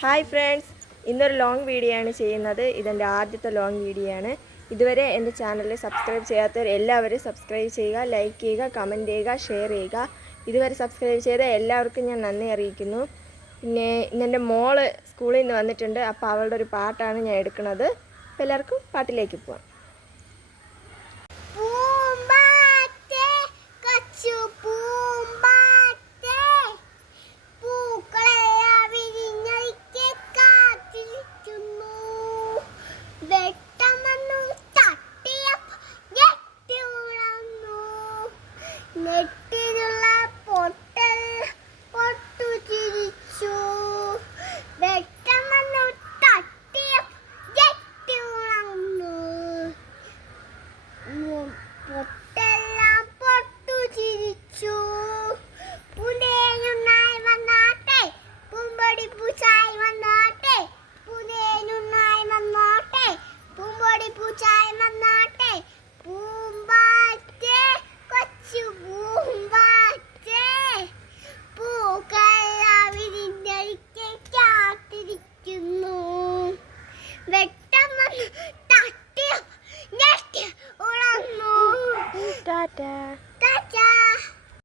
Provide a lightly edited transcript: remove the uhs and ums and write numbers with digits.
Hi friends, ഇന്നൊരു long video ആണ് ചെയ്യുന്നത്. ഇതെൻ്റെ ആദ്യത്തെ ലോങ് വീഡിയോ ആണ്. ഇതുവരെ എൻ്റെ ചാനൽ സബ്സ്ക്രൈബ് ചെയ്യാത്തവർ എല്ലാവരും സബ്സ്ക്രൈബ് ചെയ്യുക, ലൈക്ക് ചെയ്യുക, കമൻറ്റ് ചെയ്യുക, ഷെയർ ചെയ്യുക. ഇതുവരെ സബ്സ്ക്രൈബ് ചെയ്ത എല്ലാവർക്കും ഞാൻ നന്ദി അറിയിക്കുന്നു. പിന്നെ ഇന്നെൻ്റെ മോള് സ്കൂളിൽ നിന്ന് വന്നിട്ടുണ്ട്. അപ്പോൾ അവളുടെ ഒരു പാട്ടാണ് ഞാൻ എടുക്കുന്നത്. അപ്പോൾ എല്ലാവർക്കും പാട്ടിലേക്ക് പോവാം. നെറ്റിലുള്ള പൊട്ടൽ പൊട്ടു ചിരിച്ചു വെട്ടമന്നു തട്ടിയ ജെട്ടി ഉണർന്നു പൊട്ടെല്ലാം പൊട്ടു ചിരിച്ചു പുനേനുണ്ണായി വന്നാട്ടെ പൂമ്പൊടി പൂച്ചായി വന്നാട്ടെ പുനേനുണ്ണായി വന്നാട്ടെ പൂമ്പൊടി പൂച്ചായി വന്നാട്ടെ പൂമ്പാറ്റേ കൊച്ചു പൂമ്പാറ്റേ പൂക്കളവിരിഞ്ഞരിക്കെ കാത്തിരിക്കുന്നു വെട്ടം വന്ന് തട്ടി ഞെട്ടി ഉണർന്നു. ടാറ്റാ.